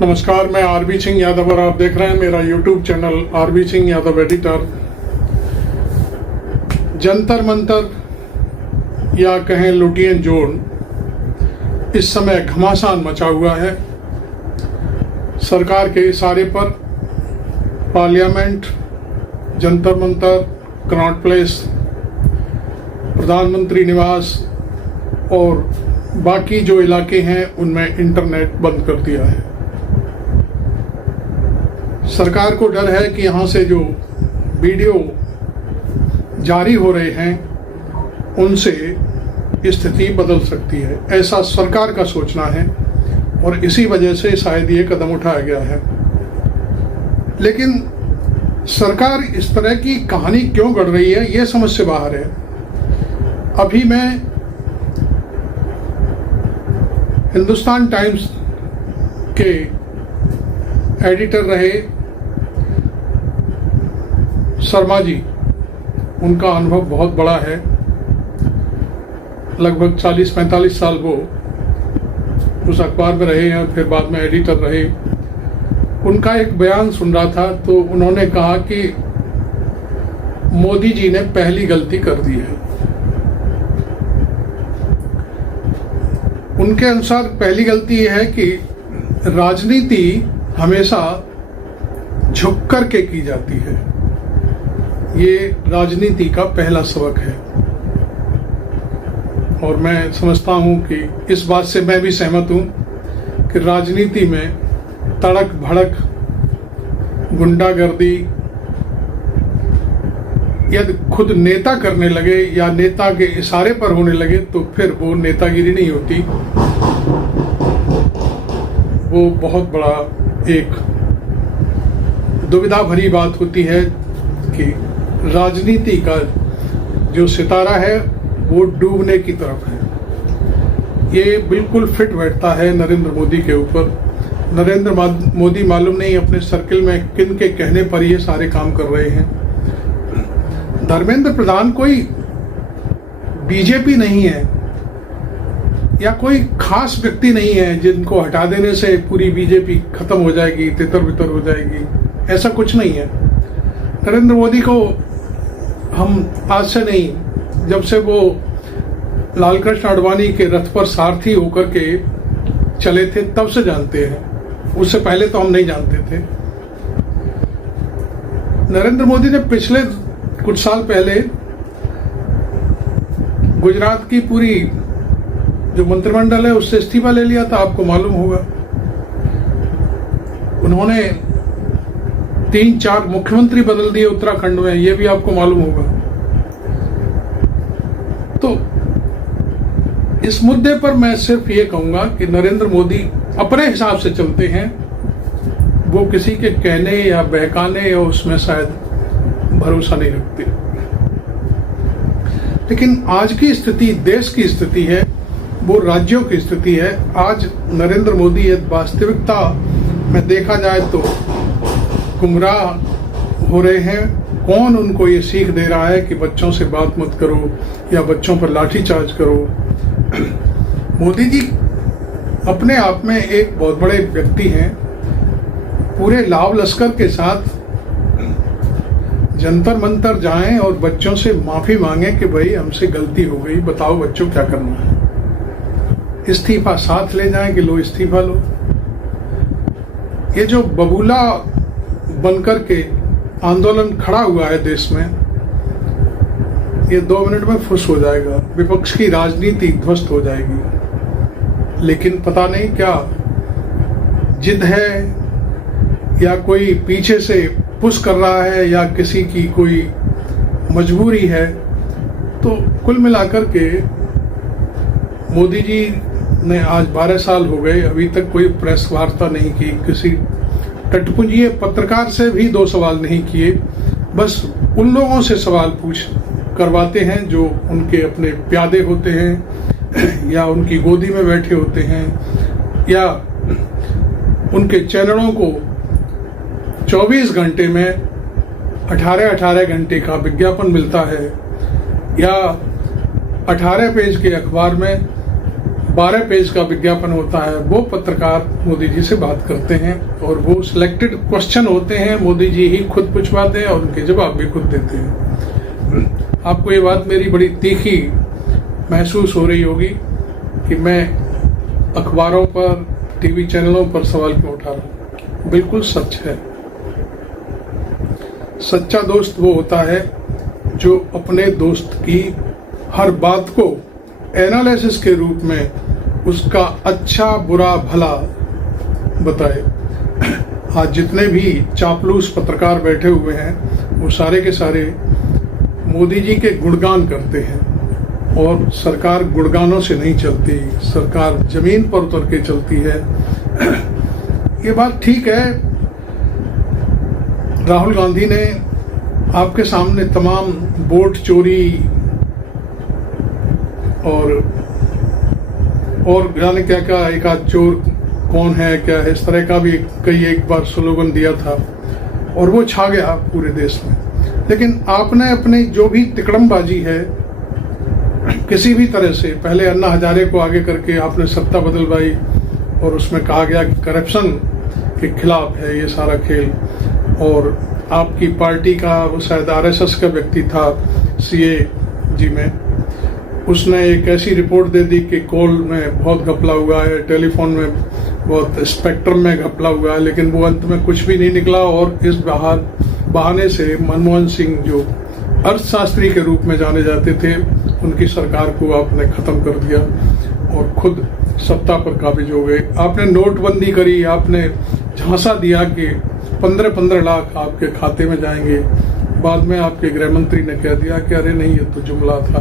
नमस्कार, मैं आरबी सिंह यादव और आप देख रहे हैं मेरा YouTube channel RB Singh Yadav editor. Jantar Mantar या कहें लुटियन जोन इस समय घमासान मचा हुआ है। सरकार के इशारे पर parliament, Jantar Mantar, Connaught place, प्रधानमंत्री निवास और बाकी जो इलाके हैं उनमें इंटरनेट बंद कर दिया है। सरकार को डर है कि यहाँ से जो वीडियो जारी हो रहे हैं उनसे स्थिति बदल सकती है, ऐसा सरकार का सोचना है और इसी वजह से शायद ये कदम उठाया गया है। लेकिन सरकार इस तरह की कहानी क्यों गढ़ रही है, ये समझ से बाहर है। अभी मैं हिंदुस्तान टाइम्स के एडिटर रहे शर्मा जी, उनका अनुभव बहुत बड़ा है। लगभग 40-45 साल वो उस अखबार में रहे हैं, फिर बाद में एडिटर रहे। उनका एक बयान सुन रहा था तो उन्होंने कहा कि मोदी जी ने पहली गलती कर दी है। उनके अनुसार पहली गलती यह है कि राजनीति हमेशा झुक कर के की जाती है। ये राजनीति का पहला सबक है और मैं समझता हूं कि इस बात से मैं भी सहमत हूं कि राजनीति में तड़क भड़क, गुंडागर्दी यदि खुद नेता करने लगे या नेता के इशारे पर होने लगे तो फिर वो नेतागिरी नहीं होती, वो बहुत बड़ा एक दुविधा भरी बात होती है कि राजनीति का जो सितारा है वो डूबने की तरफ है। ये बिल्कुल फिट बैठता है नरेंद्र मोदी के ऊपर। नरेंद्र मोदी मालूम नहीं अपने सर्किल में किन के कहने पर ये सारे काम कर रहे हैं। धर्मेंद्र प्रधान कोई बीजेपी नहीं है या कोई खास व्यक्ति नहीं है जिनको हटा देने से पूरी बीजेपी खत्म हो जाएगी, तितर बितर हो जाएगी, ऐसा कुछ नहीं है। नरेंद्र मोदी को हम आज से नहीं, जब से वो लालकृष्ण आडवाणी के रथ पर सारथी होकर के चले थे तब से जानते हैं, उससे पहले तो हम नहीं जानते थे। नरेंद्र मोदी ने पिछले कुछ साल पहले गुजरात की पूरी जो मंत्रिमंडल है उससे इस्तीफा ले लिया था, आपको मालूम होगा। उन्होंने 3-4 मुख्यमंत्री बदल दिए उत्तराखंड में, ये भी आपको मालूम होगा। तो इस मुद्दे पर मैं सिर्फ ये कहूंगा कि नरेंद्र मोदी अपने हिसाब से चलते हैं, वो किसी के कहने या बहकाने या उसमें शायद भरोसा नहीं रखते। लेकिन आज की स्थिति देश की स्थिति है, वो राज्यों की स्थिति है। आज नरेंद्र मोदी वास्तविकता में देखा जाए तो गुमराह हो रहे हैं। कौन उनको ये सीख दे रहा है कि बच्चों से बात मत करो या बच्चों पर लाठीचार्ज करो। मोदी जी अपने आप में एक बहुत बड़े व्यक्ति हैं। पूरे लाव लश्कर के साथ जंतर मंतर जाएं और बच्चों से माफी मांगें कि भाई हमसे गलती हो गई, बताओ बच्चों क्या करना है। इस्तीफा साथ ले जाएं कि लो इस्तीफा लो। ये जो बबूला बनकर के आंदोलन खड़ा हुआ है देश में, ये 2 मिनट में फुस हो जाएगा, विपक्ष की राजनीति ध्वस्त हो जाएगी। लेकिन पता नहीं क्या जिद है या कोई पीछे से पुश कर रहा है या किसी की कोई मजबूरी है। तो कुल मिलाकर के मोदी जी ने आज 12 साल हो गए, अभी तक कोई प्रेस वार्ता नहीं की, किसी टटपुंजिए पत्रकार से भी 2 सवाल नहीं किए। बस उन लोगों से सवाल पूछ करवाते हैं जो उनके अपने प्यादे होते हैं या उनकी गोदी में बैठे होते हैं या उनके चैनलों को 24 घंटे में 18 घंटे का विज्ञापन मिलता है या 18 पेज के अखबार में 12 पेज का विज्ञापन होता है, वो पत्रकार मोदी जी से बात करते हैं और वो सिलेक्टेड क्वेश्चन होते हैं, मोदी जी ही खुद पूछवाते हैं और उनके जवाब भी खुद देते हैं। आपको ये बात मेरी बड़ी तीखी महसूस हो रही होगी कि मैं अखबारों पर, टीवी चैनलों पर सवाल क्यों उठा रहा हूं। बिल्कुल सच है। सच्चा दोस्त वो होता है जो अपने दोस्त की हर बात को एनालिसिस के रूप में उसका अच्छा बुरा भला बताए। आज जितने भी चापलूस पत्रकार बैठे हुए हैं वो सारे के सारे मोदी जी के गुणगान करते हैं और सरकार गुणगानों से नहीं चलती, सरकार जमीन पर उतर के चलती है। ये बात ठीक है। राहुल गांधी ने आपके सामने तमाम वोट चोरी और जाने क्या क्या, एक आध चोर कौन है क्या है, इस तरह का भी एक बार स्लोगन दिया था और वो छा गया पूरे देश में। लेकिन आपने अपनी जो भी तिकड़मबाजी है किसी भी तरह से, पहले अन्ना हजारे को आगे करके आपने सत्ता बदलवाई और उसमें कहा गया कि करप्शन के खिलाफ है ये सारा खेल, और आपकी पार्टी का वो शायद आरएसएस का व्यक्ति था CAG में, उसने एक ऐसी रिपोर्ट दे दी कि कॉल में बहुत घपला हुआ है, टेलीफोन में बहुत, स्पेक्ट्रम में घपला हुआ है, लेकिन वो अंत में कुछ भी नहीं निकला। और इस बहाने से मनमोहन सिंह जो अर्थशास्त्री के रूप में जाने जाते थे, उनकी सरकार को आपने खत्म कर दिया और खुद सत्ता पर काबिज हो गए। आपने नोटबंदी करी, आपने झांसा दिया कि 15-15 लाख आपके खाते में जाएंगे। बाद में आपके गृह मंत्री ने कह दिया कि अरे नहीं, ये तो जुमला था।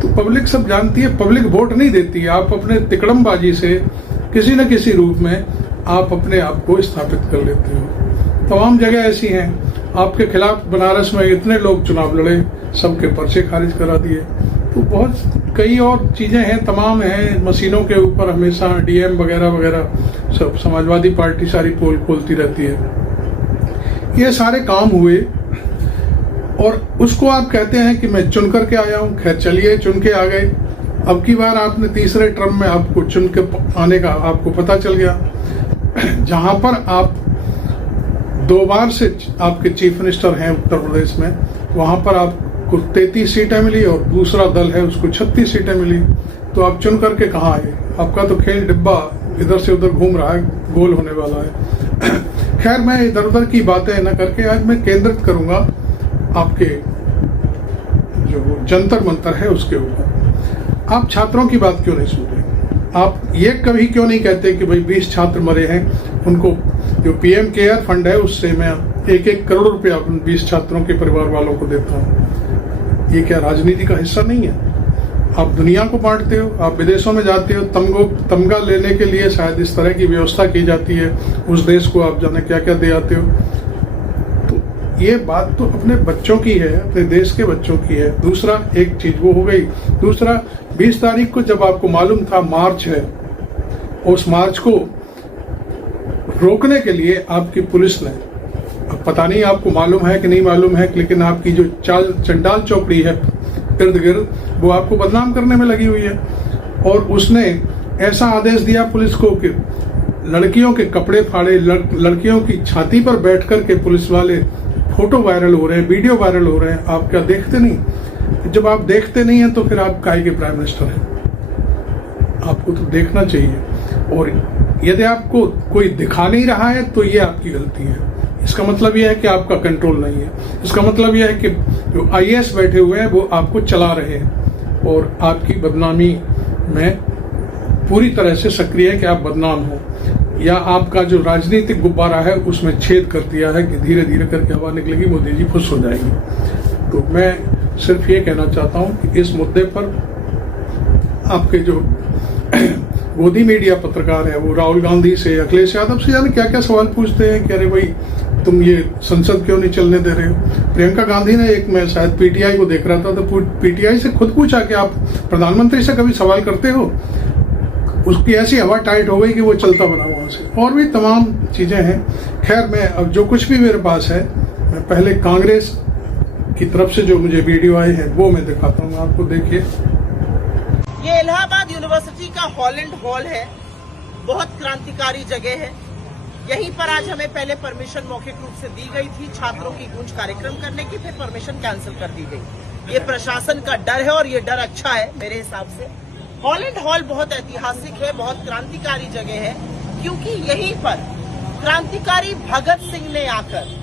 तो पब्लिक सब जानती है, पब्लिक वोट नहीं देती। आप अपने तिकड़मबाजी से किसी न किसी रूप में आप अपने आप को स्थापित कर लेते हो। तमाम जगह ऐसी हैं। आपके खिलाफ बनारस में इतने लोग चुनाव लड़े, सबके पर्चे खारिज करा दिए। तो बहुत कई और चीजें हैं, तमाम हैं। मशीनों के ऊपर हमेशा DM वगैरह वगैरह सब, समाजवादी पार्टी सारी पोल खोलती रहती है। ये सारे काम हुए और उसको आप कहते हैं कि मैं चुन करके आया हूं। खैर चलिए, चुन के आ गए। अब की बार आपने तीसरे टर्म में आपको चुन के आने का आपको पता चल गया। जहां पर आप 2 बार से आपके चीफ मिनिस्टर हैं उत्तर प्रदेश में, वहां पर आपको 33 सीटें मिली और दूसरा दल है उसको 36 सीटें मिली। तो आप चुन करके कहाँ आए? आपका तो खेल डिब्बा इधर से उधर घूम रहा है, गोल होने वाला है। खैर, मैं इधर उधर की बातें न करके आज मैं केंद्रित करूंगा आपके जो जंतर मंतर है उसके ऊपर। आप छात्रों की बात क्यों नहीं सुन रहे? आप ये कभी क्यों नहीं कहते कि भाई 20 छात्र मरे हैं, उनको जो PM केयर फंड है उससे मैं 1-1 करोड़ रुपया 20 छात्रों के परिवार वालों को देता हूँ। ये क्या राजनीति का हिस्सा नहीं है? आप दुनिया को बांटते हो, आप विदेशों में जाते हो, तमगा लेने के लिए शायद इस तरह की व्यवस्था की जाती है, उस देश को आप जाने क्या क्या दे आते हो। तो ये बात तो अपने बच्चों की है, अपने देश के बच्चों की है। दूसरा, एक चीज वो हो गई। दूसरा, 20 तारीख को जब आपको मालूम था मार्च है, उस मार्च को रोकने के लिए आपकी पुलिस ने, पता नहीं आपको मालूम है कि नहीं मालूम है, लेकिन आपकी जो चंडाल चौकड़ी है इर्द गिर्द, वो आपको बदनाम करने में लगी हुई है। और उसने ऐसा आदेश दिया पुलिस को कि लड़कियों के कपड़े फाड़े, लड़कियों की छाती पर बैठ कर के पुलिस वाले फोटो वायरल हो रहे हैं, वीडियो वायरल हो रहे हैं। आप क्या देखते नहीं? जब आप देखते नहीं हैं तो फिर आप काहे के प्राइम मिनिस्टर हैं? आपको तो देखना चाहिए। और यदि आपको कोई दिखा नहीं रहा है तो ये आपकी गलती है। इसका मतलब यह है कि आपका कंट्रोल नहीं है। इसका मतलब यह है कि जो IAS बैठे हुए हैं वो आपको चला रहे हैं और आपकी बदनामी में पूरी तरह से सक्रिय है कि आप बदनाम हो, या आपका जो राजनीतिक गुब्बारा है उसमें छेद कर दिया है कि धीरे धीरे करके हवा निकलेगी, मोदी जी खुश हो जाएंगे। तो मैं सिर्फ ये कहना चाहता हूं कि इस मुद्दे पर आपके जो गोदी मीडिया पत्रकार है वो राहुल गांधी से, अखिलेश यादव से जाने क्या क्या सवाल पूछते हैं कि अरे भाई तुम ये संसद क्यों नहीं चलने दे रहे हो। प्रियंका गांधी ने, एक मैं शायद PTI को देख रहा था तो PTI से खुद पूछा कि आप प्रधानमंत्री से कभी सवाल करते हो? उसकी ऐसी हवा टाइट हो गई कि वो चलता बना वहां से। और भी तमाम चीजें हैं। खैर, मैं अब जो कुछ भी मेरे पास है, मैं पहले कांग्रेस की तरफ से जो मुझे वीडियो आए हैं वो मैं दिखाता हूँ आपको। देखिए, ये इलाहाबाद यूनिवर्सिटी का हॉलैंड हॉल है, बहुत क्रांतिकारी जगह है। यहीं पर आज हमें पहले परमिशन मौखिक रूप से दी गई थी छात्रों की गूंज कार्यक्रम करने की, फिर परमिशन कैंसिल कर दी गई। ये प्रशासन का डर है और ये डर अच्छा है मेरे हिसाब से। हॉलैंड हॉल बहुत ऐतिहासिक है, बहुत क्रांतिकारी जगह है, क्योंकि यहीं पर क्रांतिकारी भगत सिंह ने आकर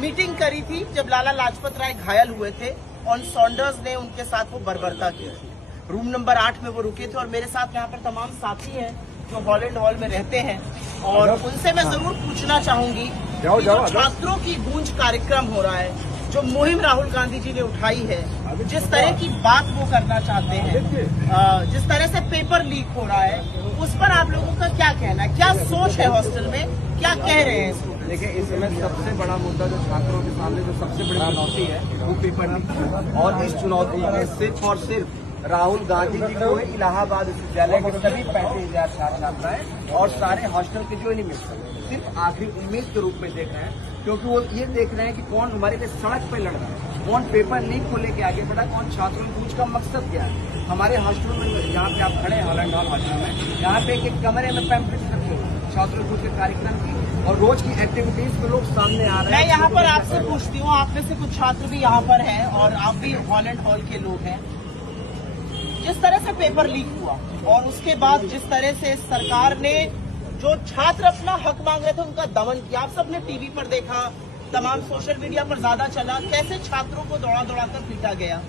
मीटिंग करी थी जब लाला लाजपत राय घायल हुए थे और सॉन्डर्स ने उनके साथ वो बर्बरता की थी। रूम नंबर 8 में वो रुके थे और मेरे साथ यहाँ पर तमाम साथी हैं जो हॉलैंड हॉल में रहते हैं और उनसे मैं जरूर पूछना चाहूंगी कि जो छात्रों की गूंज कार्यक्रम हो रहा है, जो मुहिम राहुल गांधी जी ने उठाई है, जिस तरह की बात वो करना चाहते हैं, जिस तरह से पेपर लीक हो रहा है, उस पर आप लोगों का क्या कहना है? क्या सोच है हॉस्टल में, क्या कह रहे हैं? देखिए, इस समय सबसे बड़ा मुद्दा जो छात्रों के सामने जो सबसे बड़ी चुनौती है वो पेपर लीक, और इस चुनौती में सिर्फ और सिर्फ राहुल गांधी जी को इलाहाबाद विश्वविद्यालय के सभी 35,000 छात्र छात्राएं और सारे हॉस्टल के जो एडमिशन सिर्फ आखिरी उम्मीद के रूप में देख रहे हैं, क्योंकि वो ये देख रहे हैं कि कौन हमारे लिए सड़क पे लड़ रहा है, कौन पेपर लीक को लेके आगे बढ़ा, कौन छात्रों की गूंज का मकसद क्या है। हमारे हॉस्टल में जहाँ पे आप खड़े हैं, हॉलैंड हॉल हॉस्टल में, यहाँ पे एक कमरे में पैम्पलेट रखे हुए छात्रों के कार्यक्रम की और रोज की एक्टिविटीज में लोग सामने आ रहे हैं। मैं यहाँ पर आपसे पूछती हूँ, आप में से कुछ छात्र भी यहाँ पर हैं और आप भी हॉलैंड हॉल के लोग हैं। जिस तरह से पेपर लीक हुआ और उसके बाद जिस तरह से सरकार ने जो छात्र अपना हक मांग रहे थे उनका दमन किया, आप सबने टीवी पर देखा, तमाम सोशल मीडिया पर ज्यादा चला, कैसे छात्रों को दौड़ा कर पीटा गया।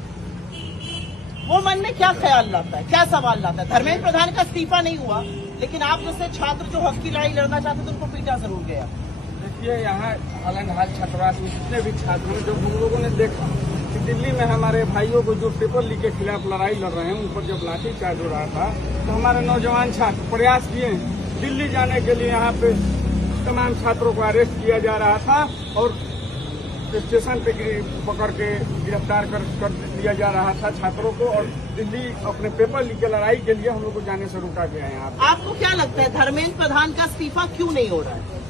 वो मन में क्या ख्याल लाता है, क्या सवाल लाता है? धर्मेंद्र प्रधान का इस्तीफा नहीं हुआ, लेकिन आप जैसे छात्र जो हक की लड़ाई लड़ना चाहते थे उनको पीटा जरूर गया। देखिए, यहाँ हॉलैंड हॉल छात्रावास में जितने भी छात्र हैं, जब हम लोगों ने देखा कि दिल्ली में हमारे भाइयों को जो पेपर लीक के खिलाफ लड़ाई लड़ रहे हैं, उन पर जब लाठीचार्ज हो रहा था, तो हमारे नौजवान छात्र प्रयास किए दिल्ली जाने के लिए। यहाँ पे तमाम छात्रों को अरेस्ट किया जा रहा था और स्टेशन पे पकड़ के गिरफ्तार कर लिया जा रहा था छात्रों को, और दिल्ली अपने पेपर लीक के लड़ाई के लिए हम लोग को जाने से रोका गया है। यहाँ आपको क्या लगता है धर्मेंद्र प्रधान का इस्तीफा क्यों नहीं हो रहा है?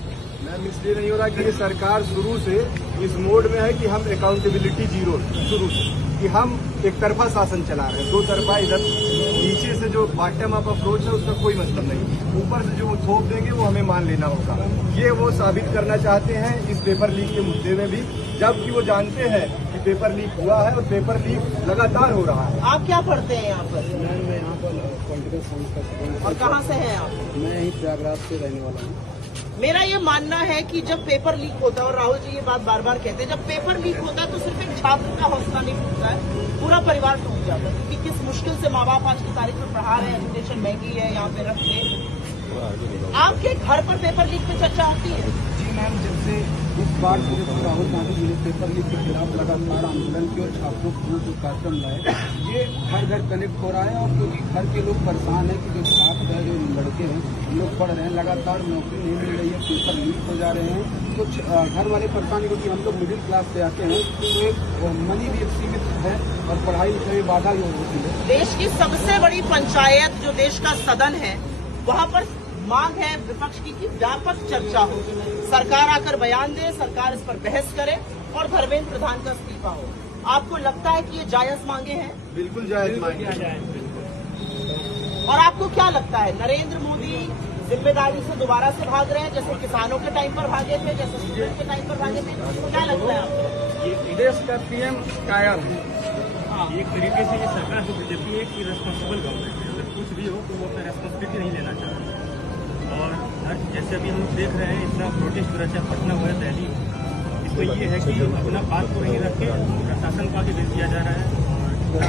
मैम, इसलिए नहीं हो रहा कि ये सरकार शुरू से इस मोड में है कि हम अकाउंटेबिलिटी जीरो, शुरू से कि हम एक तरफा शासन चला रहे हैं, दो तरफा। इधर नीचे से जो बॉटम अप अप्रोच है उसका कोई मतलब नहीं, ऊपर से जो थोप देंगे वो हमें मान लेना होगा। ये वो साबित करना चाहते हैं इस पेपर लीक के मुद्दे में भी, जबकि वो जानते हैं कि पेपर लीक हुआ है और पेपर लीक लगातार हो रहा है। आप क्या पढ़ते हैं यहाँ पर? मैं यहाँ पर पॉलिटिकल साइंस का स्टूडेंट। और कहाँ से हैं आप? मैं यही प्रयागराज से रहने वाला हूँ। मेरा ये मानना है कि जब पेपर लीक होता है, और राहुल जी ये बात बार बार कहते हैं, जब पेपर लीक होता है तो सिर्फ एक छात्र का हौसला नहीं टूटता है, पूरा परिवार टूट जाता है। क्योंकि किस मुश्किल से माँ बाप आज की तारीख में पढ़ा रहे हैं, एजुकेशन महंगी है, यहाँ पे रख के। आपके घर पर पेपर लीक पे चर्चा होती है? जी मैम, जब से इस बार से जब राहुल गांधी जी ने पेपर लीक के खिलाफ लगातार आंदोलन की और छात्रों को जो कार्यक्रम लाए, ये घर घर कनेक्ट हो रहा है। और क्योंकि घर के लोग परेशान है कि जो छात्र है, जो लड़के हैं, हम लोग पढ़ रहे हैं, लगातार नौकरी नहीं मिल रही है, पेपर लीक हो जा रहे हैं, कुछ घर वाले परेशान है क्योंकि हम लोग मिडिल क्लास से आते हैं, तो एक मनी भी एक सीमित है और पढ़ाई लिखाई में बाधा भी होती है। देश की सबसे बड़ी पंचायत जो देश का सदन है, वहाँ पर मांग है विपक्ष की कि व्यापक चर्चा हो, सरकार आकर बयान दे, सरकार इस पर बहस करे और धर्मेंद्र प्रधान का इस्तीफा हो। आपको लगता है कि ये जायज मांगे हैं? बिल्कुल जायज मांगे। और आपको क्या लगता है नरेंद्र मोदी जिम्मेदारी से दोबारा से भाग रहे हैं, जैसे किसानों के टाइम पर भागे थे, जैसे स्टूडेंट के टाइम पर भागे थे? क्या लगता है आपको? देश का पीएम कायर है। एक तरीके से ये सरकार को बीजेपी एक इरेस्पॉन्सिबल गवर्नमेंट है, अगर कुछ भी हो तो वो अपना रेस्पॉन्सिबिलिटी नहीं लेना चाहती। और जैसे अभी हम देख रहे हैं, इतना प्रोटेस्ट हो रहा है, पटना हो या दिल्ली हो, इसमें ये है कि अपना बात को नहीं रखे, प्रशासन को आगे भेज दिया जा रहा है और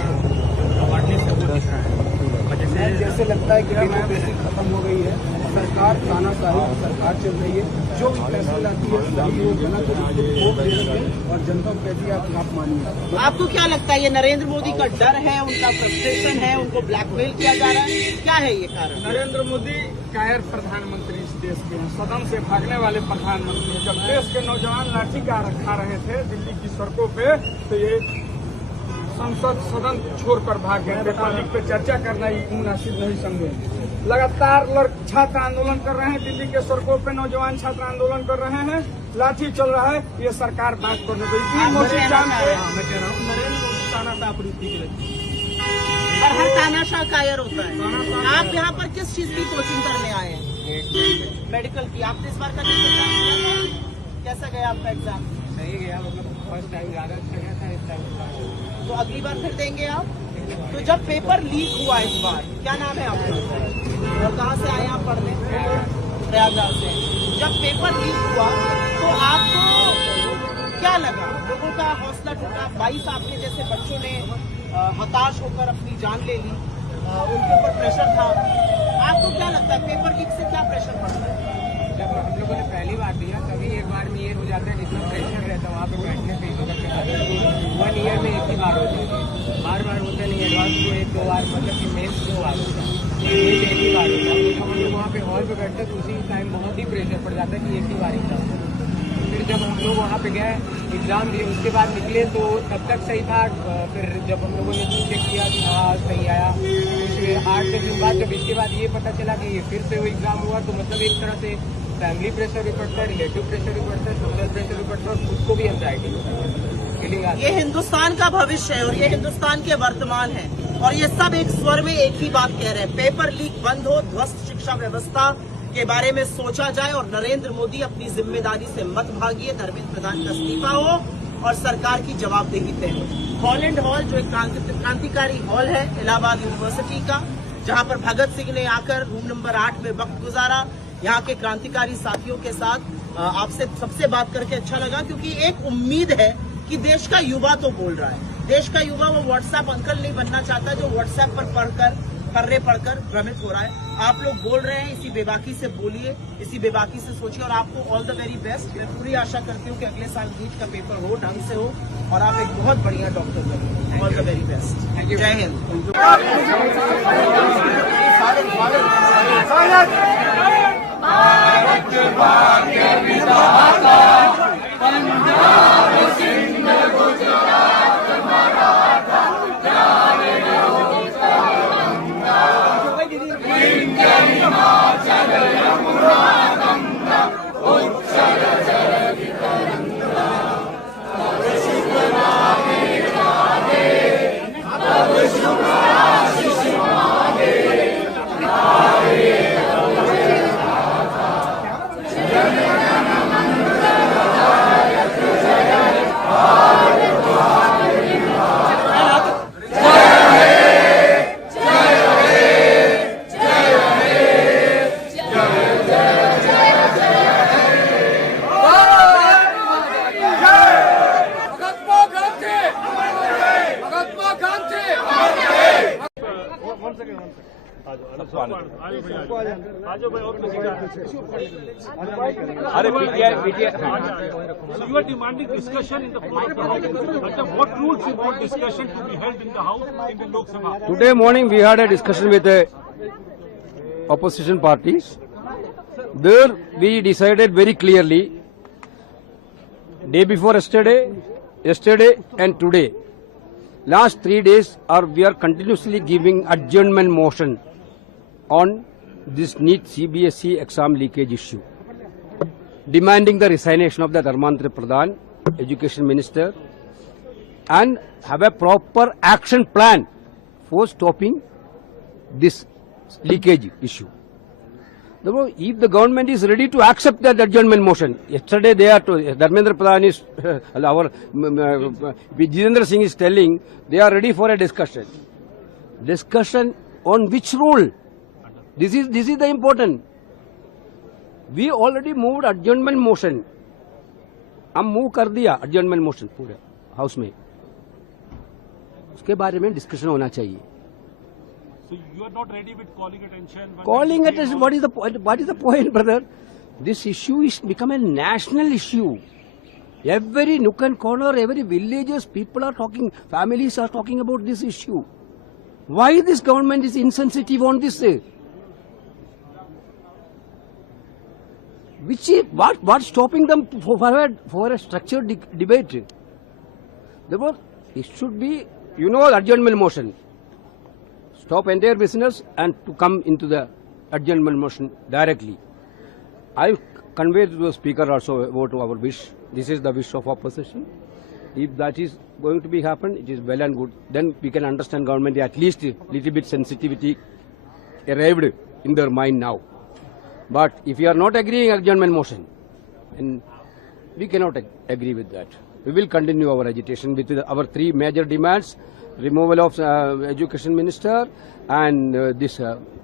अवार्डनेस का वो दिख रहा है। जैसे लगता है कि डेमोक्रेसी खत्म हो गई है, सरकार तानाशाही सरकार चल रही है, जो भी फैसला लाती है सही योजना को वोट दे रही है और जनता को कहती है आप मानिए। आपको क्या लगता है ये नरेंद्र मोदी का डर है, उनका फ्रस्ट्रेशन है, उनको ब्लैकमेल किया जा रहा है, क्या है ये कारण? नरेंद्र मोदी कायर प्रधानमंत्री इस देश के हैं, सदन से भागने वाले प्रधानमंत्री हैं। जब देश के नौजवान लाठी का रखा रहे थे दिल्ली की सड़कों पे, तो ये संसद सदन छोड़कर भाग गए। पेपर लीक पे चर्चा करना ही मुनासिब नहीं समझे। लगातार छात्र आंदोलन कर रहे हैं, दिल्ली के सड़कों पे नौजवान छात्र आंदोलन कर रहे हैं, लाठी चल रहा है, ये सरकार बात करने दो। इतनी मोटी जान पे मैं कह रहा हूँ नरेंद्र मोदी तानाशाह पर हर तानाशाह कायर होता है। आप यहाँ पर किस चीज की कोचिंग करने आए हैं? मेडिकल की। आपने इस बार का एग्जाम दिया? कैसा गया आपका एग्जाम? सही गया, मतलब फर्स्ट टाइम ज्यादा अच्छा गया था, इस टाइम तो अगली बार फिर देंगे आप? तो जब पेपर लीक हुआ इस बार, क्या नाम है आपका और कहाँ से आए आप पढ़ने? प्रयागराज से। जब पेपर लीक हुआ तो आपको क्या लगा? लोगों का हौसला टूटा, 22 आपके जैसे बच्चों ने हताश होकर अपनी जान ले ली, उनके ऊपर प्रेशर था। आपको क्या लगता है पेपर लीक से क्या प्रेशर पड़ता है? जब हम लोगों ने पहली बार दिया तभी एक बार में ये हो जाता है, जितना प्रेशर रहता है वहाँ पे बैठने पे 1 ईयर में एक ही बार होती है, बार बार होता नहीं। एडवांस को 1-2 बार, मतलब कि मेन्स 2 बार होता है, ये एक ही बार होता है। तो जब हम लोग वहाँ पे हॉल पे बैठते तो उसी टाइम बहुत ही प्रेशर पड़ जाता है कि एक ही बार एग्जाम। फिर जब हम लोग वहाँ पे गए एग्जाम दिए, उसके बाद निकले तो तब तक सही था। फिर जब हम लोगों ने चेक किया कि हाँ सही आया, फिर 8-10 दिन बाद जब इसके बाद ये पता चला कि फिर से वो एग्जाम हुआ, तो मतलब एक तरह से फैमिली प्रेशर भी पड़ता है, रिलेटिव प्रेशर भी पड़ता है, सोशल प्रेशर भी पड़ता है, और खुद को भी एंजाइटी होता है। ये हिंदुस्तान का भविष्य है और ये हिंदुस्तान के वर्तमान है, और ये सब एक स्वर में एक ही बात कह रहे हैं, पेपर लीक बंद हो, ध्वस्त शिक्षा व्यवस्था के बारे में सोचा जाए और नरेंद्र मोदी अपनी जिम्मेदारी से मत भागिए, धर्मेंद्र प्रधान का इस्तीफा हो और सरकार की जवाबदेही तय हो। हॉलैंड हॉल जो एक क्रांतिकारी हॉल है इलाहाबाद यूनिवर्सिटी का, जहां पर भगत सिंह ने आकर रूम नंबर 8 में वक्त गुजारा, यहाँ के क्रांतिकारी साथियों के साथ आपसे सबसे बात करके अच्छा लगा, क्योंकि एक उम्मीद है कि देश का युवा तो बोल रहा है, देश का युवा वो व्हाट्सएप अंकल नहीं बनना चाहता जो व्हाट्सएप पर फर्रे पढ़कर भ्रमित हो रहा है। आप लोग बोल रहे हैं, इसी बेबाकी से बोलिए, इसी बेबाकी से सोचिए, और आपको ऑल द वेरी बेस्ट। मैं पूरी आशा करती हूँ कि अगले साल नीट का पेपर हो, ढंग से हो और आप एक बहुत बढ़िया डॉक्टर बने। All the very best. जय Hind. So you are demanding discussion in the floor of the House. But what rules you want discussion to be held in the House in the Lok Sabha? Today morning we had a discussion with the opposition parties. There we decided very clearly, day before yesterday and today, last 3 days we are continuously giving adjournment motion on this NEET CBSE exam leakage issue, demanding the resignation of the Dharmendra Pradhan, Education Minister, and have a proper action plan for stopping this leakage issue. Therefore, if the government is ready to accept that adjournment motion, yesterday they are to, Dharmendra Pradhan is, our Jitendra Singh is telling, they are ready for a discussion. Discussion on which rule? This is the important. We already moved adjournment motion. हम move कर दिया adjournment motion पूरे house में. उसके बारे में discussion होना चाहिए. So you are not ready with calling attention? Calling attention, what is the point? What is the point, brother? This issue is become a national issue. Every nook and corner, every villages, people are talking, families are talking about this issue. Why this government is insensitive on this? Which is what's stopping them for a structured debate? Therefore, it should be, adjournment motion. Stop entire business and to come into the adjournment motion directly. I convey to the speaker also about our wish. This is the wish of opposition. If that is going to be happen, it is well and good. Then we can understand government at least a little bit sensitivity arrived in their mind now. But if you are not agreeing adjournment motion, and we cannot agree with that. We will continue our agitation with our three major demands: removal of education minister, and this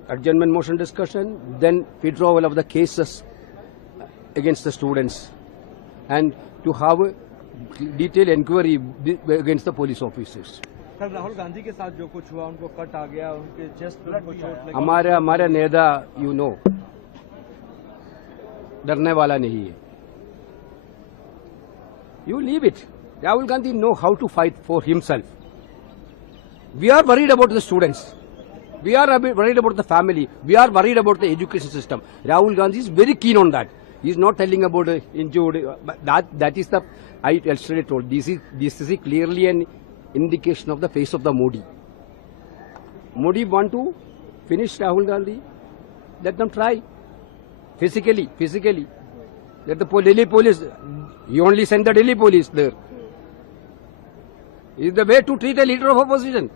adjournment motion discussion, then withdrawal of the cases against the students, and to have a detailed inquiry against the police officers. Sir Rahul Gandhi के साथ जो कुछ हुआ, उनको cut आ गया, उनके chest पे उनको चोट लगी। हमारा नेता यू नो डरने वाला नहीं है. You leave it. Rahul Gandhi know how to fight for himself. We are worried about the students. We are worried about the family. We are worried about the education system. Rahul Gandhi is very keen on that. He is not telling about injured. That is the, I yesterday told. This is clearly an indication of the face of the Modi. Modi want to finish Rahul Gandhi. Let them try. Physically. Let the Delhi police, you only send the Delhi police there. Is the way to treat a leader of opposition.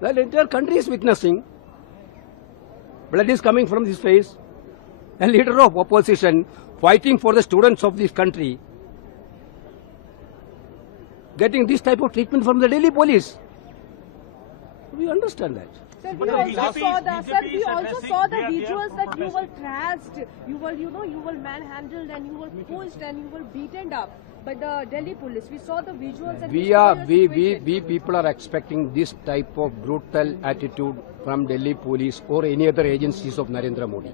The entire country is witnessing. Blood is coming from his face. A leader of opposition fighting for the students of this country, getting this type of treatment from the Delhi police. We understand that. Sir, we also saw the visuals that you were thrashed, you were manhandled, and you were pushed, and you were beaten up by the Delhi police. We saw the visuals. And we people are expecting this type of brutal attitude from Delhi police or any other agencies of Narendra Modi.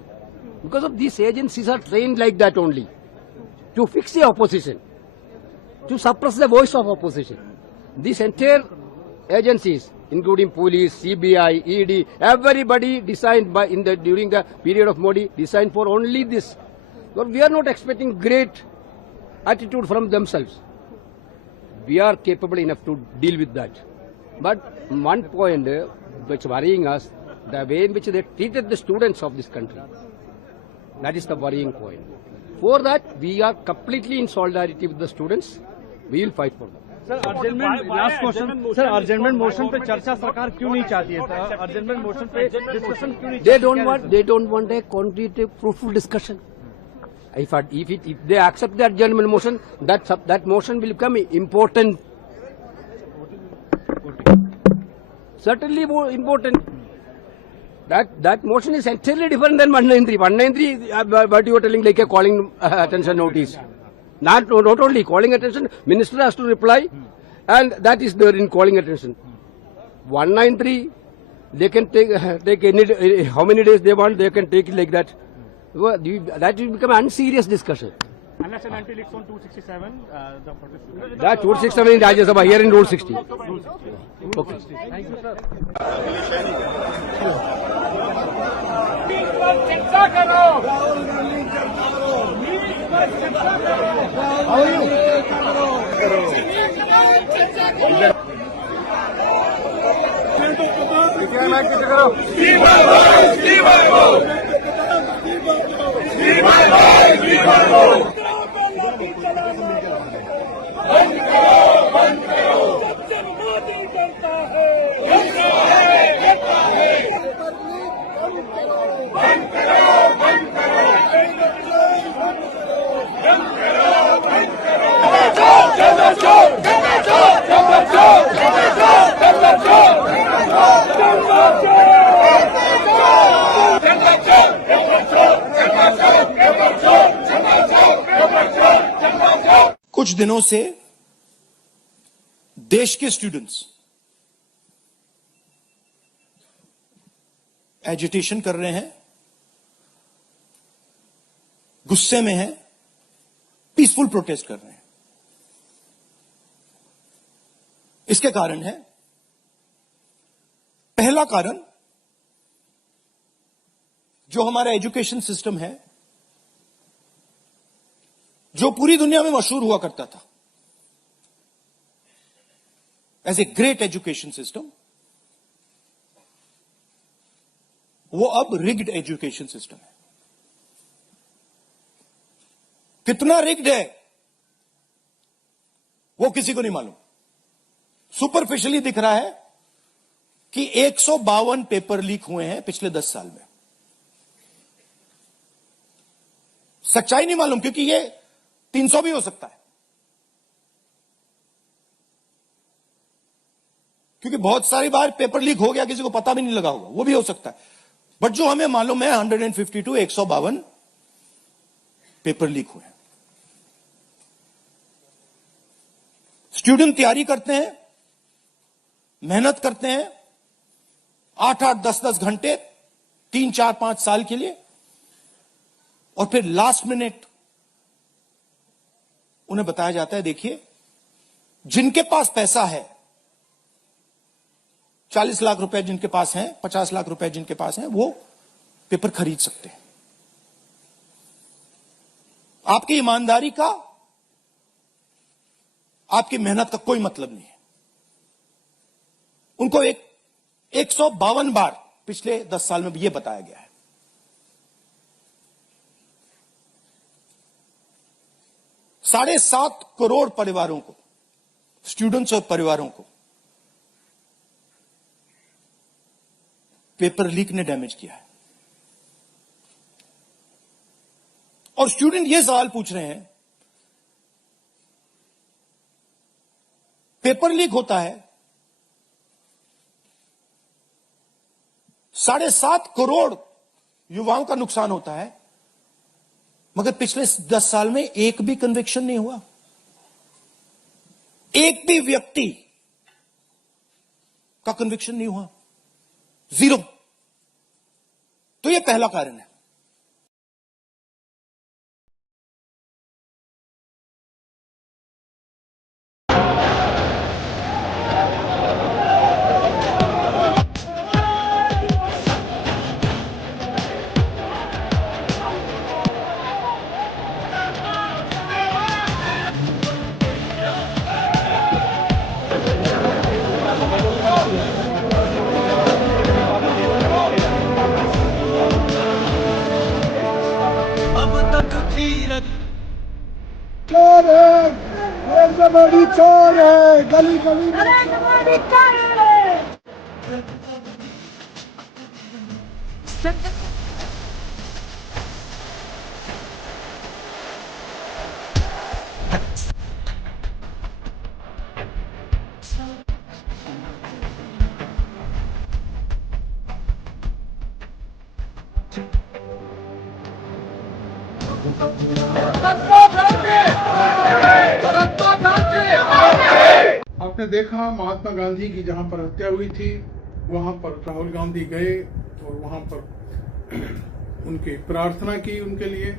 Because of these agencies are trained like that only, to fix the opposition, to suppress the voice of opposition. These entire agencies, including police, CBI, ED, everybody designed by during the period of Modi, designed for only this. But we are not expecting great attitude from themselves. We are capable enough to deal with that. But one point which worrying us, the way in which they treated the students of this country, that is the worrying point. For that, we are completely in solidarity with the students. We will fight for them. Sir adjournment last question sir adjournment motion पे चर्चा सरकार क्यों नहीं चाहती है sir adjournment motion पे discussion क्यों नहीं they don't want a concrete fruitful discussion. If they accept the adjournment motion, that motion will become important, certainly more important. That motion is entirely different than 193. 193, what you are telling, like a calling attention notice. Not only calling attention, minister has to reply, and that is there in calling attention. 193, they can take any, how many days they want, they can take it like that. That will become an unserious discussion. Unless and until it's on 267, the participant. That 267 in Rajya Sabha, here in Rule 60. Okay. कुछ दिनों से देश के students agitation कर रहे हैं, गुस्से में हैं, पीसफुल प्रोटेस्ट कर रहे हैं. इसके कारण है, पहला कारण जो हमारा एजुकेशन सिस्टम है, जो पूरी दुनिया में मशहूर हुआ करता था as a great education system, वो अब रिग्ड एजुकेशन सिस्टम है. कितना रिग्ड है वो वो किसी को नहीं मालूम। सुपरफिशियली दिख रहा है कि 152 पेपर लीक हुए हैं पिछले 10 साल में। सच्चाई नहीं मालूम, क्योंकि ये 300 भी हो सकता है, क्योंकि बहुत सारी बार पेपर लीक हो गया, किसी को पता भी नहीं लगा होगा, वो भी हो सकता है। बट जो हमें मालूम है 152 152 पेपर लीक हुए हैं। स्टूडेंट तैयारी करते हैं, मेहनत करते हैं 8-8 10-10 घंटे 3-4-5 साल के लिए, और फिर लास्ट मिनट उन्हें बताया जाता है देखिए जिनके पास पैसा है, 40 लाख रुपए जिनके पास हैं, 50 लाख रुपए जिनके पास हैं, वो पेपर खरीद सकते हैं। आपकी ईमानदारी का, आपकी मेहनत का कोई मतलब नहीं है। उनको 152 बार पिछले 10 साल में यह बताया गया है। $7.5 करोड़ परिवारों को, स्टूडेंट्स और परिवारों को पेपर लीक ने डैमेज किया है। और स्टूडेंट ये सवाल पूछ रहे हैं, पेपर लीक होता है, 7.5 करोड़ युवाओं का नुकसान होता है, मगर पिछले 10 साल में एक भी कन्विक्शन नहीं हुआ, एक भी व्यक्ति का कन्विक्शन नहीं हुआ, 0। तो यह पहला कारण है। बड़ी चोर है, गली गली आपने देखा महात्मा गांधी की जहां पर हत्या हुई थी, वहां पर राहुल गांधी गए और वहां पर उनकी प्रार्थना की, उनके लिए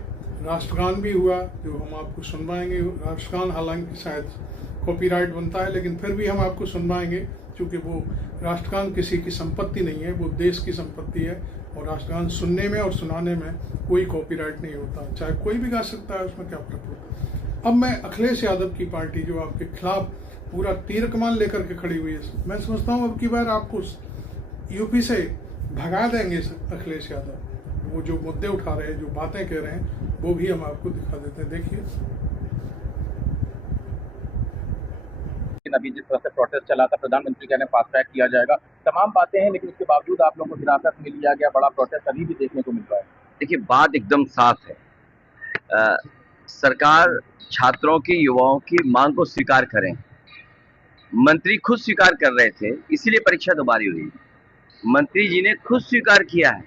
राष्ट्रगान भी हुआ, जो हम आपको सुनवाएंगे। राष्ट्रगान हालांकि शायद कॉपीराइट बनता है, लेकिन फिर भी हम आपको सुनवाएंगे, क्योंकि वो राष्ट्रगान किसी की संपत्ति नहीं है, वो देश की संपत्ति है, और राष्ट्रगान सुनने में और सुनाने में कोई कॉपीराइट नहीं होता, चाहे कोई भी गा सकता है, उसमें क्या फर्क पड़ता। अब मैं अखिलेश यादव की पार्टी जो आपके खिलाफ पूरा तीर कमान लेकर के खड़ी हुई है, मैं समझता हूँ अब की बार आपको यूपी से भगा देंगे अखिलेश यादव। वो जो मुद्दे उठा रहे हैं, जो बातें कह रहे हैं, वो भी हम आपको दिखा देते हैं। देखिए, अभी जिस तरह से प्रोटेस्ट चला था, प्रधानमंत्री कहने फास्ट ट्रैक किया जाएगा, तमाम बातें हैं, लेकिन उसके बावजूद आप लोगों को हिरासत में लिया गया, बड़ा प्रोटेस्ट अभी भी देखने को मिल रहा है। देखिए, बात एकदम साफ है, सरकार छात्रों की, युवाओं की मांग को स्वीकार करें। मंत्री खुद स्वीकार कर रहे थे, इसीलिए परीक्षा दोबारा हुई। मंत्री जी ने खुद स्वीकार किया है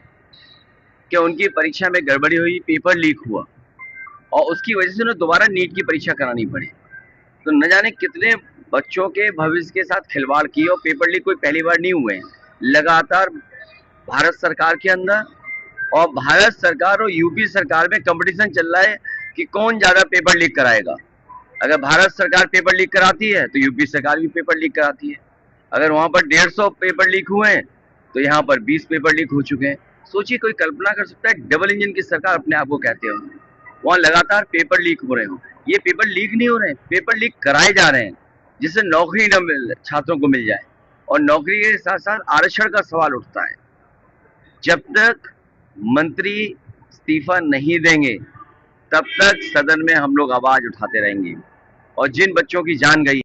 कि उनकी परीक्षा में गड़बड़ी हुई, पेपर लीक हुआ, और उसकी वजह से उन्हें दोबारा नीट की परीक्षा करानी पड़ी। तो न जाने कितने बच्चों के भविष्य के साथ खिलवाड़ की, और पेपर लीक कोई पहली बार नहीं हुए हैं। लगातार भारत सरकार के अंदर और भारत सरकार और यूपी सरकार में कंपटीशन चल रहा है कि कौन ज्यादा पेपर लीक कराएगा। अगर भारत सरकार पेपर लीक कराती है तो यूपी सरकार भी पेपर लीक कराती है। अगर वहां पर 150 पेपर लीक हुए हैं तो यहाँ पर 20 पेपर लीक हो चुके हैं। सोचिए, कोई कल्पना कर सकता है डबल इंजन की सरकार अपने आप को कहते हो, वहां लगातार पेपर लीक हो रहे हो। ये पेपर लीक नहीं हो रहे हैं, पेपर लीक कराए जा रहे हैं, जिससे नौकरी न मिल, छात्रों को मिल जाए। और नौकरी के साथ साथ आरक्षण का सवाल उठता है। जब तक मंत्री इस्तीफा नहीं देंगे तब तक सदन में हम लोग आवाज उठाते रहेंगे। और जिन बच्चों की जान गई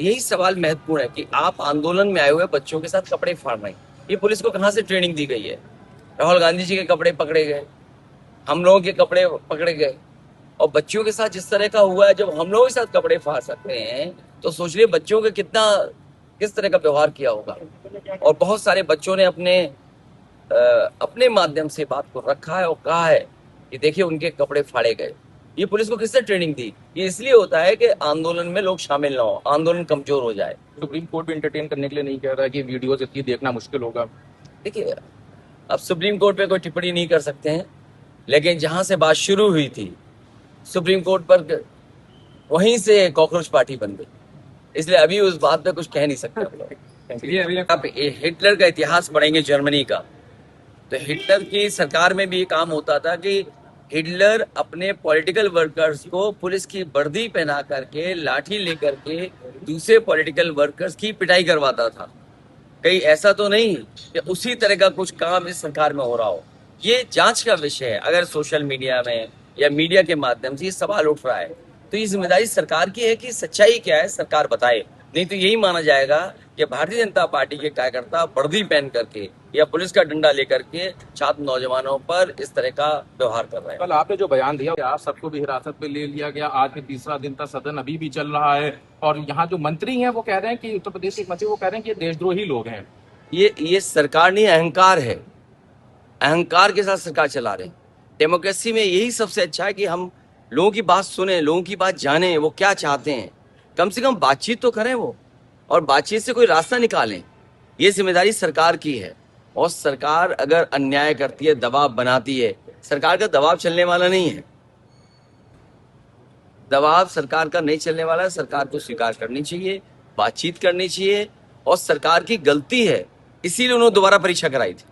यही सवाल महत्वपूर्ण है कि आप आंदोलन में आए हुए बच्चों के साथ कपड़े फाड़ रहे हैं। ये पुलिस को कहाँ से ट्रेनिंग दी गई है? राहुल गांधी जी के कपड़े पकड़े गए, हम लोगों के कपड़े पकड़े गए, और बच्चों के साथ जिस तरह का हुआ है, जब हम लोगों के साथ कपड़े फाड़ सकते हैं तो सोच लिए बच्चों के किस तरह का व्यवहार किया होगा। और बहुत सारे बच्चों ने अपने माध्यम से बात को रखा है और कहा है कि देखिए उनके कपड़े फाड़े गए। ये पुलिस को किसने ट्रेनिंग दी? ये इसलिए होता है कि आंदोलन में लोग शामिल ना हो, आंदोलन कमजोर हो जाए। सुप्रीम कोर्ट भी एंटरटेन करने के लिए नहीं कह रहा है कि वीडियोज इतनी देखना मुश्किल होगा। देखिए, अब सुप्रीम कोर्ट पे कोई टिप्पणी नहीं कर सकते हैं, लेकिन जहां से बात शुरू हुई थी सुप्रीम कोर्ट पर, वहीं से कॉकरोच पार्टी बन गई, इसलिए अभी उस बात पे कुछ कह नहीं सकते हम लोग। आप हिटलर का इतिहास पढ़ेंगे जर्मनी का, तो हिटलर की सरकार में भी ये काम होता था कि हिटलर अपने पॉलिटिकल वर्कर्स को पुलिस की वर्दी पहना करके, लाठी लेकर के दूसरे पॉलिटिकल वर्कर्स की पिटाई करवाता था। कहीं ऐसा तो नहीं कि उसी तरह का कुछ काम इस सरकार में हो रहा हो? ये जांच का विषय है। अगर सोशल मीडिया में या मीडिया के माध्यम से ये सवाल उठ रहा है तो ये जिम्मेदारी सरकार की है कि सच्चाई क्या है सरकार बताए, नहीं तो यही माना जाएगा कि भारतीय जनता पार्टी के कार्यकर्ता वर्दी पहन करके या पुलिस का डंडा लेकर के छात्र नौजवानों पर इस तरह का व्यवहार कर रहे हैं। कल आपने जो बयान दिया, आप सबको भी हिरासत में ले लिया गया, आज भी तीसरा दिन था, सदन अभी भी चल रहा है, और यहाँ जो मंत्री हैं वो कह रहे हैं कि उत्तर प्रदेश के मंत्री वो कह रहे हैं कि ये देशद्रोही लोग हैं। ये सरकार नहीं, अहंकार है। अहंकार के साथ सरकार चला रहे हैं। डेमोक्रेसी में यही सबसे अच्छा है कि हम लोगों की बात सुने, लोगों की बात जाने, वो क्या चाहते हैं, कम से कम बातचीत तो करें वो, और बातचीत से कोई रास्ता निकालें। ये जिम्मेदारी सरकार की है, और सरकार अगर अन्याय करती है, दबाव बनाती है, सरकार का दबाव चलने वाला नहीं है। दबाव सरकार का नहीं चलने वाला है। सरकार को स्वीकार करनी चाहिए, बातचीत करनी चाहिए, और सरकार की गलती है इसीलिए उन्होंने दोबारा परीक्षा कराई थी।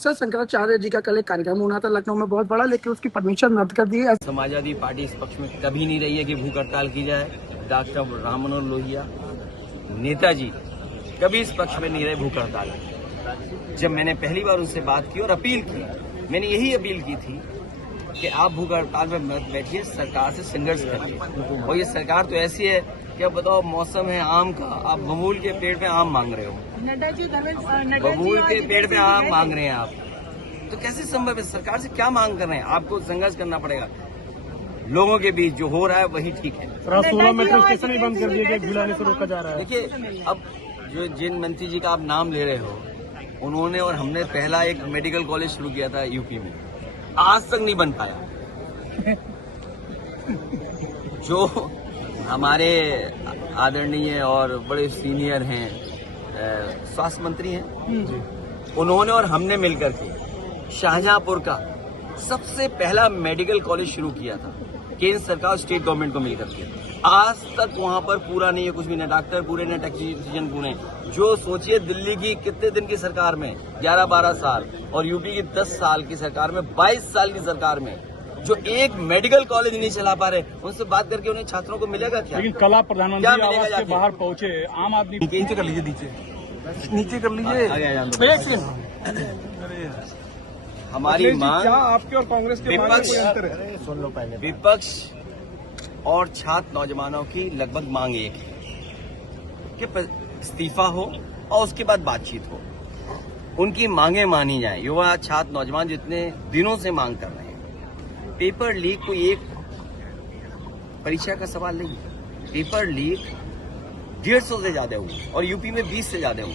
सर, शंकराचार्य जी का कल एक कार्यक्रम होना था लखनऊ में बहुत बड़ा, लेकिन उसकी परमिशन रद्द कर दी है। समाजवादी पार्टी इस पक्ष में कभी नहीं रही है कि भूख हड़ताल की जाए। डॉक्टर राम मनोहर लोहिया, नेताजी कभी इस पक्ष में नहीं रहे भूख हड़ताल। जब मैंने पहली बार उनसे बात की और अपील की, मैंने यही अपील की थी कि आप भूख हड़ताल में मत बैठिए, सरकार से संघर्ष करिए। और ये सरकार तो ऐसी है कि अब बताओ, मौसम है आम का, आप बबूल के पेड़ पे आम मांग रहे हो, बबूल के पेड़ पे आम मांग रहे हैं आप, तो कैसे संभव है? सरकार से क्या मांग कर रहे हैं? आपको संघर्ष करना पड़ेगा। लोगों के बीच जो हो रहा है वही ठीक है। 16 मेट्रो स्टेशन ही बंद कर दिए गए, भिड़ाने से रोका जा रहा है। देखिए, अब जिन मंत्री जी का आप नाम ले रहे हो, उन्होंने और हमने पहला एक मेडिकल कॉलेज शुरू किया था यूपी में, आज तक नहीं बन पाया। जो हमारे आदरणीय और बड़े सीनियर हैं, स्वास्थ्य मंत्री हैं, उन्होंने और हमने मिलकर के शाहजहांपुर का सबसे पहला मेडिकल कॉलेज शुरू किया था, केंद्र सरकार और स्टेट गवर्नमेंट को मिलकर के। आज तक वहां पर पूरा नहीं है कुछ भी, न डॉक्टर पूरे, न टेक्नीशियन पूरे। जो सोचिए, दिल्ली की कितने दिन की सरकार में 11-12 साल, और यूपी की 10 साल की सरकार में, 22 साल की सरकार में जो एक मेडिकल कॉलेज नहीं चला पा रहे, उनसे बात करके उन्हें छात्रों को मिलेगा क्या? लेकिन कल आप प्रधानमंत्री आवास के बाहर पहुंचे, आम आदमी नीचे कर लीजिए, नीचे कर लीजिए। हमारी मांग, क्या आपके और कांग्रेस के विपक्ष और छात्र नौजवानों की लगभग मांग एक है कि इस्तीफा हो और उसके बाद बातचीत हो, उनकी मांगे मानी जाए। युवा छात्र नौजवान जितने दिनों से मांग कर रहे हैं, पेपर लीक कोई एक परीक्षा का सवाल नहीं है। पेपर लीक 150 से ज्यादा हुए और यूपी में 20 से ज्यादा हुए,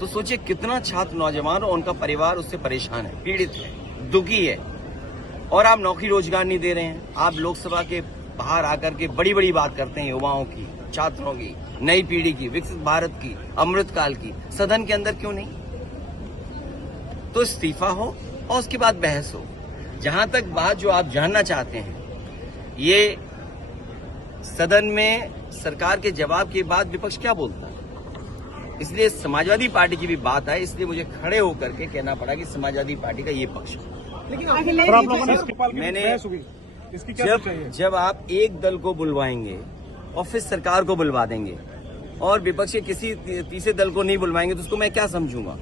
तो सोचिए कितना छात्र नौजवान और उनका परिवार उससे परेशान है, पीड़ित है, दुखी है। और आप नौकरी रोजगार नहीं दे रहे हैं। आप लोकसभा के बाहर आकर के बड़ी बड़ी बात करते हैं युवाओं की, छात्रों की, नई पीढ़ी की, विकसित भारत की, अमृतकाल की। सदन के अंदर क्यों नहीं? तो इस्तीफा हो और उसके बाद बहस हो। जहां तक बात जो आप जानना चाहते हैं, ये सदन में सरकार के जवाब के बाद विपक्ष क्या बोलता है, इसलिए समाजवादी पार्टी की भी बात है, इसलिए मुझे खड़े होकर के कहना पड़ा कि समाजवादी पार्टी का ये पक्ष है। मैंने जब आप एक दल को बुलवाएंगे और फिर सरकार को बुलवा देंगे और विपक्ष के किसी तीसरे दल को नहीं बुलवाएंगे तो उसको मैं क्या समझूंगा?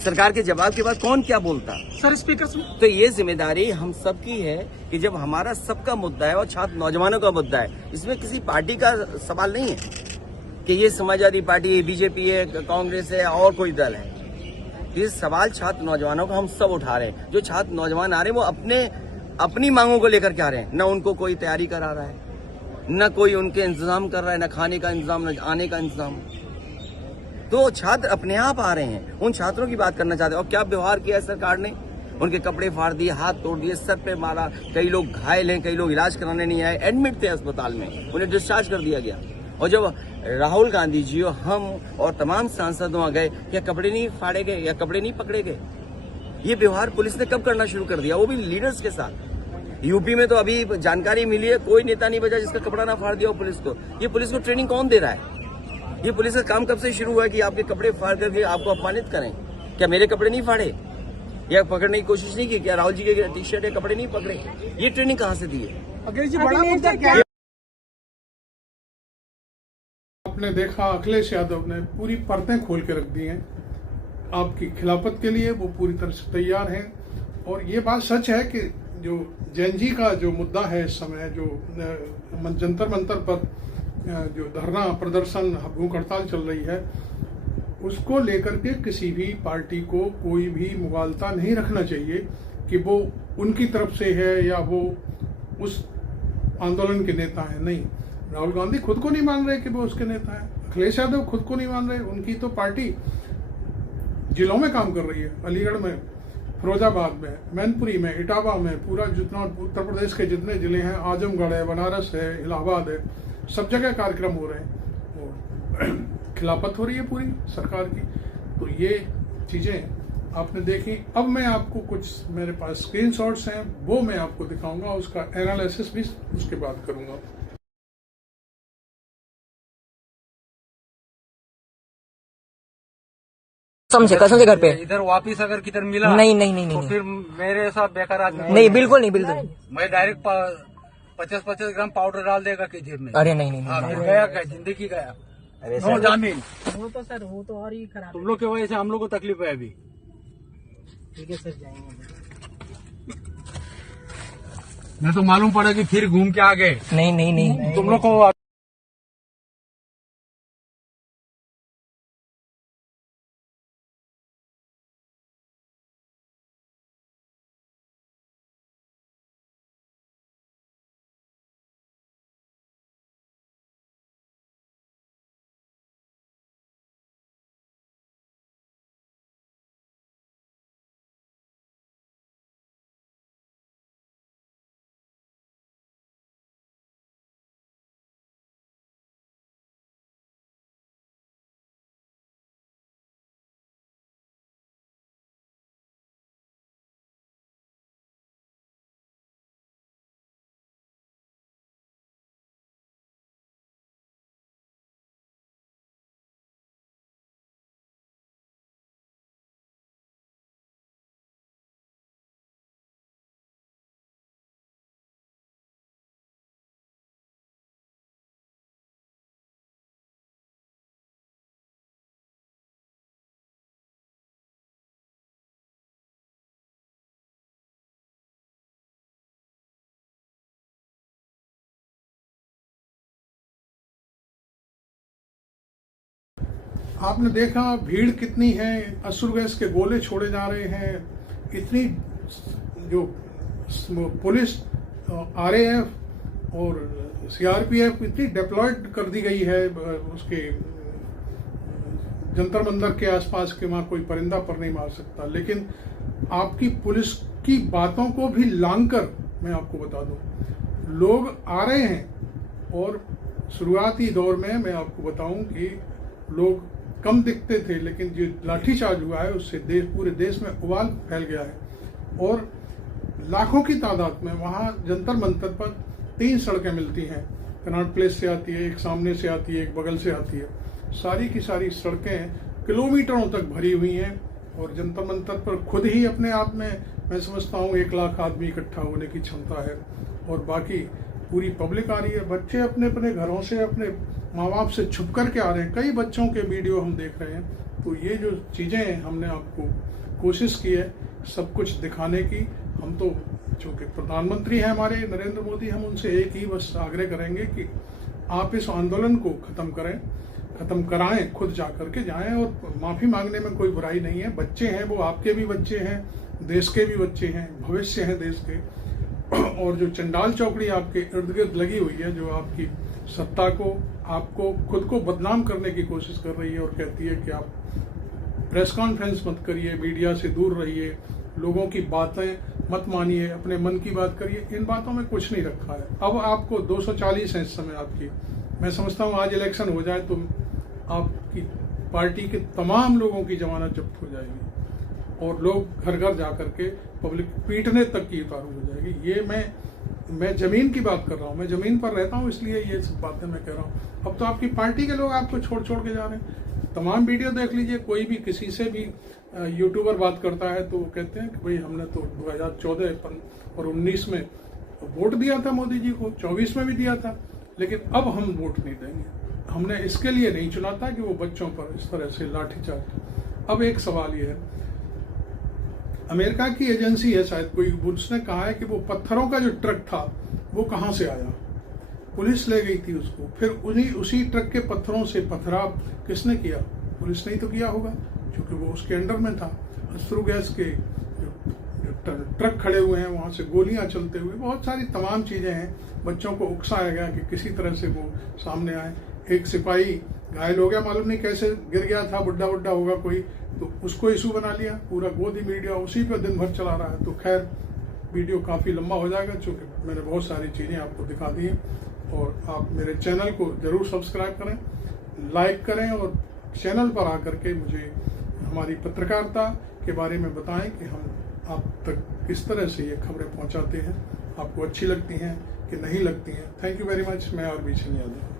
सरकार के जवाब के बाद कौन क्या बोलता? सर, स्पीकर तो ये जिम्मेदारी हम सबकी है कि जब हमारा सबका मुद्दा है और छात्र नौजवानों का मुद्दा है, इसमें किसी पार्टी का सवाल नहीं है। कि ये समाजवादी पार्टी है, बीजेपी है, कांग्रेस है और कोई दल है। ये सवाल छात्र नौजवानों का हम सब उठा रहे हैं। जो छात्र नौजवान आ रहे हैं वो अपनी मांगों को लेकर के आ रहे हैं। न उनको कोई तैयारी करा रहा है, न कोई उनके इंतजाम कर रहा है, न खाने का इंतजाम, न आने का इंतजाम। तो छात्र अपने आप आ रहे हैं। उन छात्रों की बात करना चाहते हैं। और क्या व्यवहार किया है सरकार ने? उनके कपड़े फाड़ दिए, हाथ तोड़ दिए, सर पे मारा, कई लोग घायल हैं, कई लोग इलाज कराने नहीं आए, एडमिट थे अस्पताल में, उन्हें डिस्चार्ज कर दिया गया। और जब राहुल गांधी जी और हम और तमाम सांसद वहां गए, क्या कपड़े नहीं फाड़े गए या कपड़े नहीं पकड़े गए? ये व्यवहार पुलिस ने कब करना शुरू कर दिया, वो भी लीडर्स के साथ? यूपी में तो अभी जानकारी मिली है, कोई नेता नहीं बचा जिसका कपड़ा ना फाड़ दिया हो पुलिस को। ये पुलिस को ट्रेनिंग कौन दे रहा है? ये पुलिस का काम कब से शुरू हुआ है कि आपके कपड़े फाड़ करके आपको अपमानित करें? क्या मेरे कपड़े नहीं फाड़े या पकड़ने की कोशिश नहीं की? क्या राहुल जी के टी शर्ट या कपड़े नहीं पकड़े? ये ट्रेनिंग कहाँ से दी है? अखिलेश जी, बड़ा मुद्दा क्या है? आपने देखा अखिलेश यादव ने पूरी परतें खोल के रख दी हैं आपकी खिलाफत के लिए। वो पूरी तरह से तैयार हैं। और ये बात सच है कि जो जैन जी का जो मुद्दा है इस समय, जो जंतर मंतर पर जो धरना प्रदर्शन भूख हड़ताल चल रही है, उसको लेकर के किसी भी पार्टी को कोई भी मुगालता नहीं रखना चाहिए कि वो उनकी तरफ से है या वो उस आंदोलन के नेता है। नहीं, राहुल गांधी खुद को नहीं मान रहे कि वो उसके नेता है। अखिलेश यादव खुद को नहीं मान रहे। उनकी तो पार्टी जिलों में काम कर रही है, अलीगढ़ में, फिरोजाबाद में, मैनपुरी में, इटावा में, पूरा जितना उत्तर प्रदेश के जितने जिले हैं, आजमगढ़ है, बनारस है, इलाहाबाद है, सब जगह कार्यक्रम हो रहे हैं और खिलाफत हो रही है पूरी सरकार की। तो ये चीजें आपने देखी। अब मैं आपको कुछ मेरे पास स्क्रीनशॉट्स हैं, वो मैं आपको दिखाऊंगा, उसका एनालिसिस भी उसके बाद करूंगा। समझे कसम से घर पे इधर वापिस अगर किधर मिला नहीं नहीं नहीं नहीं तो फिर मेरे साथ बेकार आदमी नहीं, बिल्कुल नहीं, बिल्कुल नहीं। मैं डायरेक्ट 50-50 ग्राम पाउडर डाल देगा कि जेब में। अरे नहीं नहीं हाँ, नहीं, फिर गया क्या, जिंदगी गया। नो जामीन। वो तो सर वो तो और ही खराब। तुम लोग की वजह से हम लोग को तकलीफ है अभी। ठीक है सर, जाएंगे। मैं तो मालूम पड़ा कि फिर घूम के आ गए। नहीं नहीं नहीं, तुम लोग को आपने देखा भीड़ कितनी है, अश्रु गैस के गोले छोड़े जा रहे हैं, इतनी जो पुलिस, आरएएफ और सीआरपीएफ इतनी डिप्लॉयड कर दी गई है उसके जंतर मंतर के आसपास के, वहां कोई परिंदा पर नहीं मार सकता। लेकिन आपकी पुलिस की बातों को भी लांघकर मैं आपको बता दूं, लोग आ रहे हैं। और शुरुआती दौर में मैं आपको बताऊं कि लोग कम दिखते थे, लेकिन जो लाठीचार्ज हुआ है उससे पूरे देश में उबाल फैल गया है। और लाखों की तादाद में वहां जंतर मंतर पर 3 सड़कें मिलती हैं। कनॉट प्लेस से आती है, एक सामने से आती है, एक बगल से आती है। सारी की सारी सड़कें किलोमीटरों तक भरी हुई हैं। और जंतर मंतर पर खुद ही अपने आप में मैं समझता हूँ 1 लाख आदमी इकट्ठा होने की क्षमता है। और बाकी पूरी पब्लिक आ रही है। बच्चे अपने अपने घरों से, अपने माँ बाप से छुप करके आ रहे हैं। कई बच्चों के वीडियो हम देख रहे हैं। तो ये जो चीजें हमने आपको कोशिश की है सब कुछ दिखाने की। हम तो चूंकि प्रधानमंत्री हैं हमारे नरेंद्र मोदी, हम उनसे एक ही बस आग्रह करेंगे कि आप इस आंदोलन को खत्म करें। खत्म कराएं, खुद जा करके जाएं। और माफी मांगने में कोई बुराई नहीं है। बच्चे हैं, वो आपके भी बच्चे हैं, देश के भी बच्चे हैं, भविष्य हैं देश के। और जो चंडाल चौकड़ी आपके इर्द गिर्द लगी हुई है, जो आपकी सत्ता को, आपको खुद को बदनाम करने की कोशिश कर रही है और कहती है कि आप प्रेस कॉन्फ्रेंस मत करिए, मीडिया से दूर रहिए, लोगों की बातें मत मानिए, अपने मन की बात करिए, इन बातों में कुछ नहीं रखा है। अब आपको 240 है इस समय आपकी। मैं समझता हूं आज इलेक्शन हो जाए तो आपकी पार्टी के तमाम लोगों की जमानत जब्त हो जाएगी और लोग घर घर जाकर के पब्लिक पीटने तक की उतारू हो जाएगी। ये मैं जमीन की बात कर रहा हूँ, मैं जमीन पर रहता हूँ, इसलिए ये सब बातें मैं कह रहा हूँ। अब तो आपकी पार्टी के लोग आपको छोड़ छोड़ के जा रहे हैं। तमाम वीडियो देख लीजिए, कोई भी किसी से भी यूट्यूबर बात करता है तो वो कहते हैं कि भाई हमने तो 2014 और 19 में वोट दिया था मोदी जी को, 24 में भी दिया था, लेकिन अब हम वोट नहीं देंगे। हमने इसके लिए नहीं चुना था कि वो बच्चों पर इस तरह से लाठीचार्ज। अब एक सवाल ये है, अमेरिका की एजेंसी है शायद कोई, उसने कहा है कि वो पत्थरों का जो ट्रक था वो कहां से आया, पुलिस ले गई थी उसको। फिर उसी ट्रक के पत्थरों से पथराव किसने किया? पुलिस ने ही तो किया होगा, क्योंकि वो उसके अंडर में था। अश्रु गैस के जो ट्रक खड़े हुए हैं, वहां से गोलियां चलते हुए, बहुत सारी तमाम चीजें हैं। बच्चों को उकसाया गया कि किसी तरह से वो सामने आए। एक सिपाही घायल हो गया, मालूम नहीं कैसे गिर गया था, बुड्ढा होगा कोई, तो उसको इशू बना लिया। पूरा गोदी मीडिया उसी पर दिन भर चला रहा है। तो खैर वीडियो काफी लंबा हो जाएगा, चूंकि मैंने बहुत सारी चीजें आपको दिखा दी हैं। और आप मेरे चैनल को जरूर सब्सक्राइब करें, लाइक करें और चैनल पर आकर के मुझे हमारी पत्रकारिता के बारे में बताएं कि हम आप तक किस तरह से ये खबरें पहुंचाते हैं, आपको अच्छी लगती हैं कि नहीं लगती हैं। Thank you very much. मैं और भी यादव।